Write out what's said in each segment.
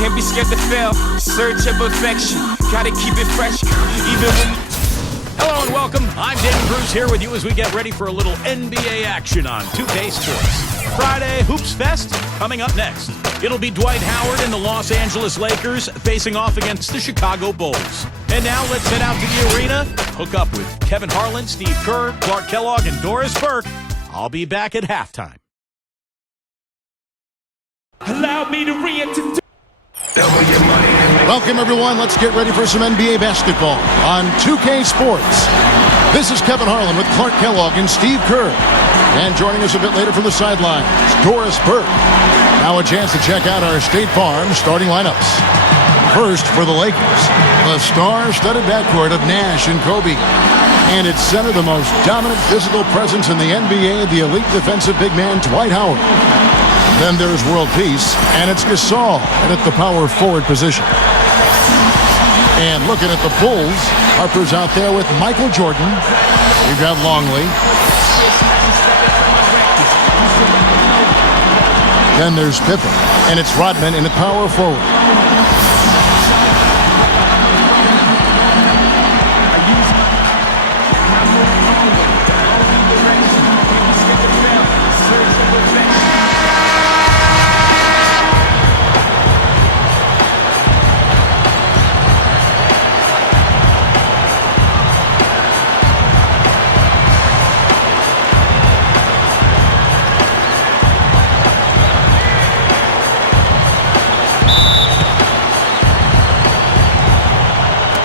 Can't be scared to fail. Search of perfection. Gotta keep it fresh. Even when... Hello and welcome. I'm David Bruce here with you as we get ready for a little NBA action on 2K Sports. Friday Hoops Fest coming up next. It'll be Dwight Howard and the Los Angeles Lakers facing off against the Chicago Bulls. And now let's head out to the arena, hook up with Kevin Harlan, Steve Kerr, Clark Kellogg, and Doris Burke. I'll be back at halftime. Allow me to reintroduce. Welcome, everyone. Let's get ready for some NBA basketball on 2K Sports. This is Kevin Harlan with Clark Kellogg and Steve Kerr. And joining us a bit later from the sidelines, Doris Burke. Now a chance to check out our State Farm starting lineups. First for the Lakers, the star-studded backcourt of Nash and Kobe. And at center, the most dominant physical presence in the NBA, the elite defensive big man, Dwight Howard. Then there's world peace, and it's Gasol at the power forward position. And looking at the Bulls, Harper's out there with Michael Jordan. We've got LongLey. Then there's Pippen, and it's Rodman in the power forward.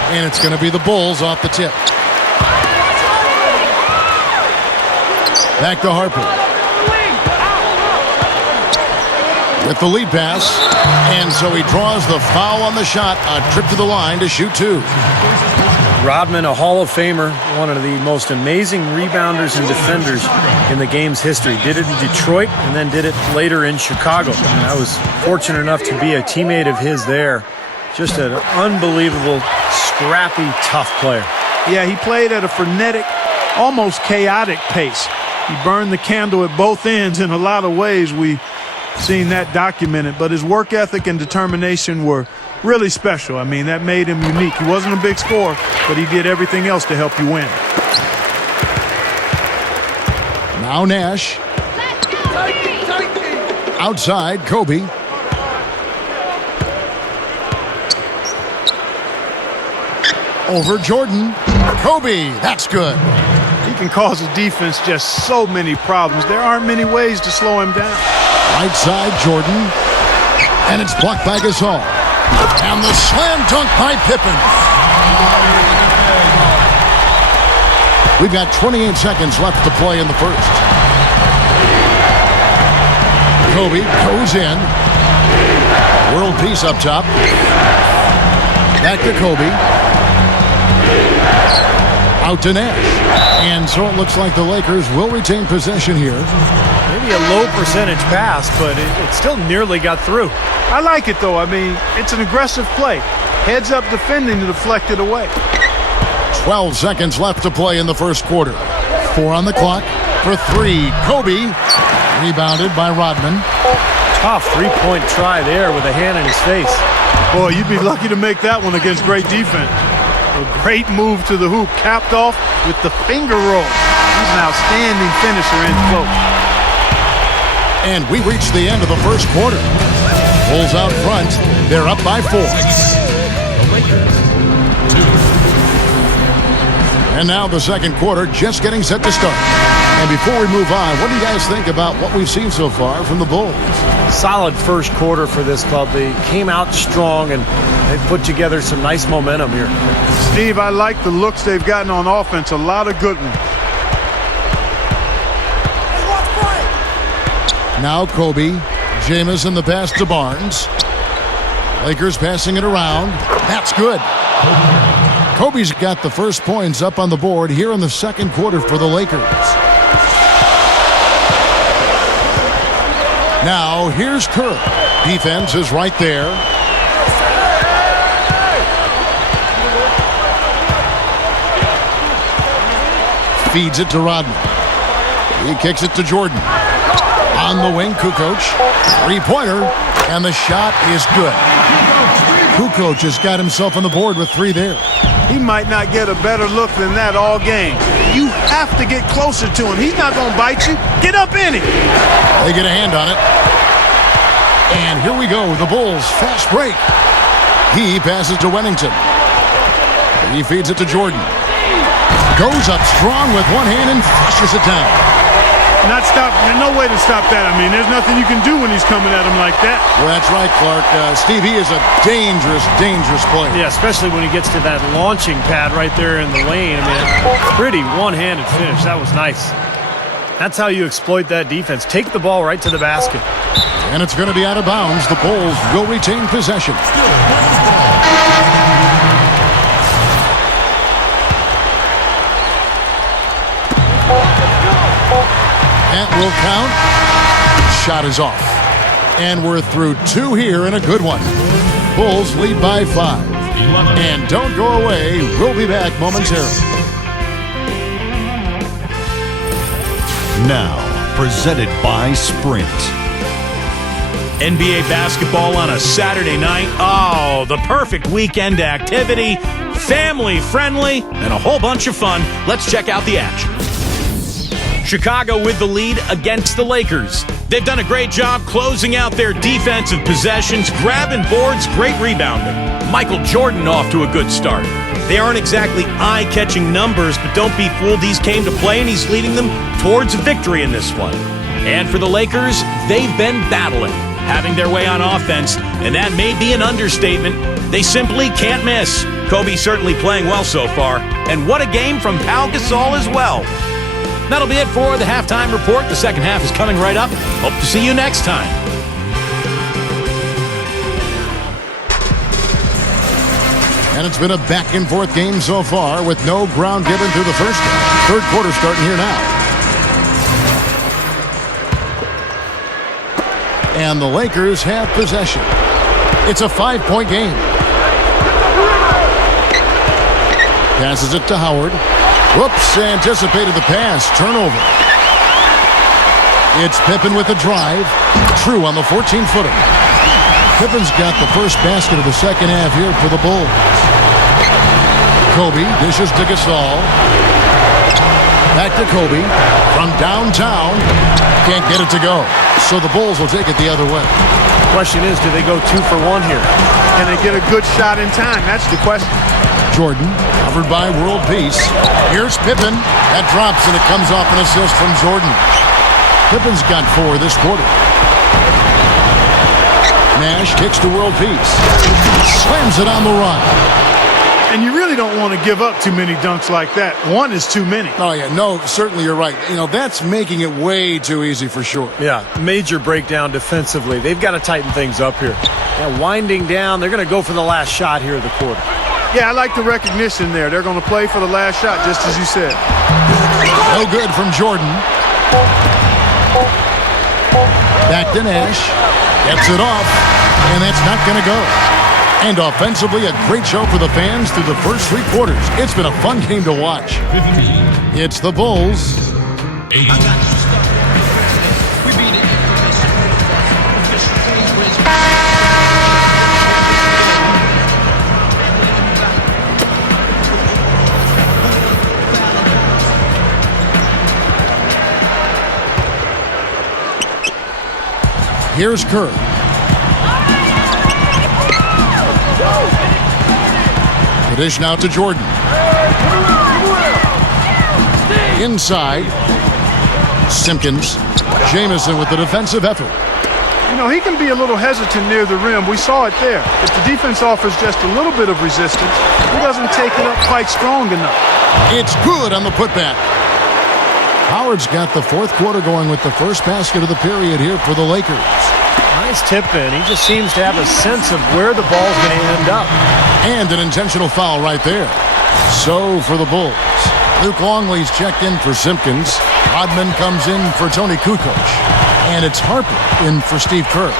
And it's going to be the Bulls off the tip. Back to Harper. With the lead pass. And so he draws the foul on the shot. A trip to the line to shoot two. Rodman, a Hall of Famer, one of the most amazing rebounders and defenders in the game's history. Did it in Detroit and then did it later in Chicago. And I was fortunate enough to be a teammate of his there. Just an unbelievable, scrappy, tough player. Yeah, he played at a frenetic, almost chaotic pace. He burned the candle at both ends. In a lot of ways, we've seen that documented. But his work ethic and determination were really special. I mean, that made him unique. He wasn't a big scorer, but he did everything else to help you win. Now Nash. Outside, Kobe. Over Jordan. Kobe, that's good. He can cause the defense just so many problems. There aren't many ways to slow him down. Right side, Jordan. And it's blocked by Gasol. And the slam dunk by Pippen. We've got 28 seconds left to play in the first. Kobe goes in. World peace up top. Back to Kobe. Out to Nash. And so it looks like the Lakers will retain possession here. Maybe a low percentage pass, but it still nearly got through. I like it, though. I mean, it's an aggressive play. Heads up defending to deflect it away. 12 seconds left to play in the first quarter. 4 on the clock for 3. Kobe. Rebounded by Rodman. Tough three-point try there with a hand in his face. Boy, you'd be lucky to make that one against great defense. A great move to the hoop, capped off with the finger roll. He's an outstanding finisher in close. And we reached the end of the first quarter. Bulls out front. They're up by 4. And now the second quarter just getting set to start. And before we move on, what do you guys think about what we've seen so far from the Bulls? Solid first quarter for this club. They came out strong and they put together some nice momentum here. Steve, I like the looks they've gotten on offense. A lot of good ones. Now Kobe. Jamison the pass to Barnes. Lakers passing it around. That's good. Kobe's got the first points up on the board here in the second quarter for the Lakers. Now here's Kerr. Defense is right there. Feeds it to Rodman. He kicks it to Jordan. On the wing, Kukoc. Three-pointer, and the shot is good. Kukoc has got himself on the board with 3 there. He might not get a better look than that all game. You have to get closer to him. He's not going to bite you. Get up in it. They get a hand on it. And here we go. The Bulls fast break. He passes to Wennington. He feeds it to Jordan. Goes up strong with one hand and flushes it down. Not stop. There's no way to stop that. I mean, there's nothing you can do when he's coming at him like that. Well, that's right, Clark. Steve, he is a dangerous, dangerous player. Yeah, especially when he gets to that launching pad right there in the lane. I mean, pretty one-handed finish. That was nice. That's how you exploit that defense. Take the ball right to the basket. And it's going to be out of bounds. The Bulls will retain possession. That will count. Shot is off. And we're through 2 here and a good one. Bulls lead by 5. And don't go away. We'll be back momentarily. Now, presented by Sprint. NBA basketball on a Saturday night. Oh, the perfect weekend activity. Family friendly and a whole bunch of fun. Let's check out the action. Chicago with the lead against the Lakers. They've done a great job closing out their defensive possessions, grabbing boards, great rebounding. Michael Jordan off to a good start. They aren't exactly eye-catching numbers, but don't be fooled. He's came to play, and he's leading them towards a victory in this one. And for the Lakers, they've been battling, having their way on offense, and that may be an understatement. They simply can't miss. Kobe certainly playing well so far. And what a game from Pau Gasol as well. That'll be it for the halftime report. The second half is coming right up. Hope to see you next time. And it's been a back-and-forth game so far with no ground given through the first half. Third quarter starting here now. And the Lakers have possession. It's a 5-point game. Passes it to Howard. Whoops, anticipated the pass. Turnover. It's Pippen with the drive. True on the 14-footer. Pippen's got the first basket of the second half here for the Bulls. Kobe dishes to Gasol. Back to Kobe. From downtown. Can't get it to go. So the Bulls will take it the other way. Question is, do they go 2 for 1 here? Can they get a good shot in time? That's the question. Jordan, covered by World Peace. Here's Pippen. That drops, and it comes off an assist from Jordan. Pippen's got 4 this quarter. Nash kicks to World Peace. Slams it on the run. And you really don't want to give up too many dunks like that. 1 is too many. Oh, yeah. No, certainly you're right. You know, that's making it way too easy for sure. Yeah, major breakdown defensively. They've got to tighten things up here. Yeah, winding down. They're going to go for the last shot here of the quarter. Yeah, I like the recognition there. They're going to play for the last shot, just as you said. No good from Jordan. Back to Nash. Gets it off, and that's not going to go. And offensively, a great show for the fans through the first 3 quarters. It's been a fun game to watch. It's the Bulls. Here's Kerr. The dish now to Jordan. Inside. Simpkins. Jamison with the defensive effort. You know, he can be a little hesitant near the rim. We saw it there. If the defense offers just a little bit of resistance, he doesn't take it up quite strong enough. It's good on the putback. Howard's got the 4th quarter going with the first basket of the period here for the Lakers. Nice tip in. He just seems to have a sense of where the ball's going to end up. And an intentional foul right there. So for the Bulls, Luc LongLey's checked in for Simpkins. Rodman comes in for Tony Kukoc. And it's Harper in for Steve Kerr.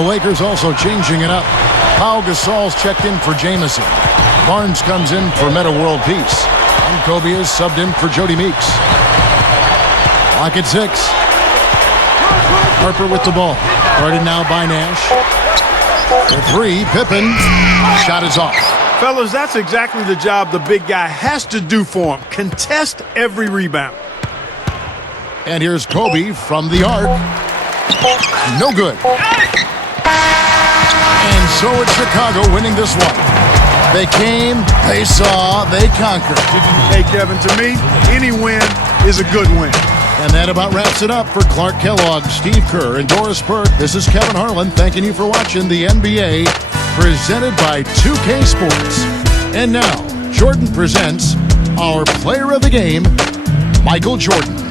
The Lakers also changing it up. Pau Gasol's checked in for Jamison. Barnes comes in for Metta World Peace. And Kobe is subbed in for Jody Meeks. Clock at 6. Harper with the ball. Guarded now by Nash. The three, Pippen. Shot is off. Fellas, that's exactly the job the big guy has to do for him. Contest every rebound. And here's Kobe from the arc. No good. And so it's Chicago winning this one. They came, they saw, they conquered. Hey, Kevin, to me, any win is a good win. And that about wraps it up for Clark Kellogg, Steve Kerr, and Doris Burke. This is Kevin Harlan thanking you for watching the NBA presented by 2K Sports. And now, Jordan presents our player of the game, Michael Jordan.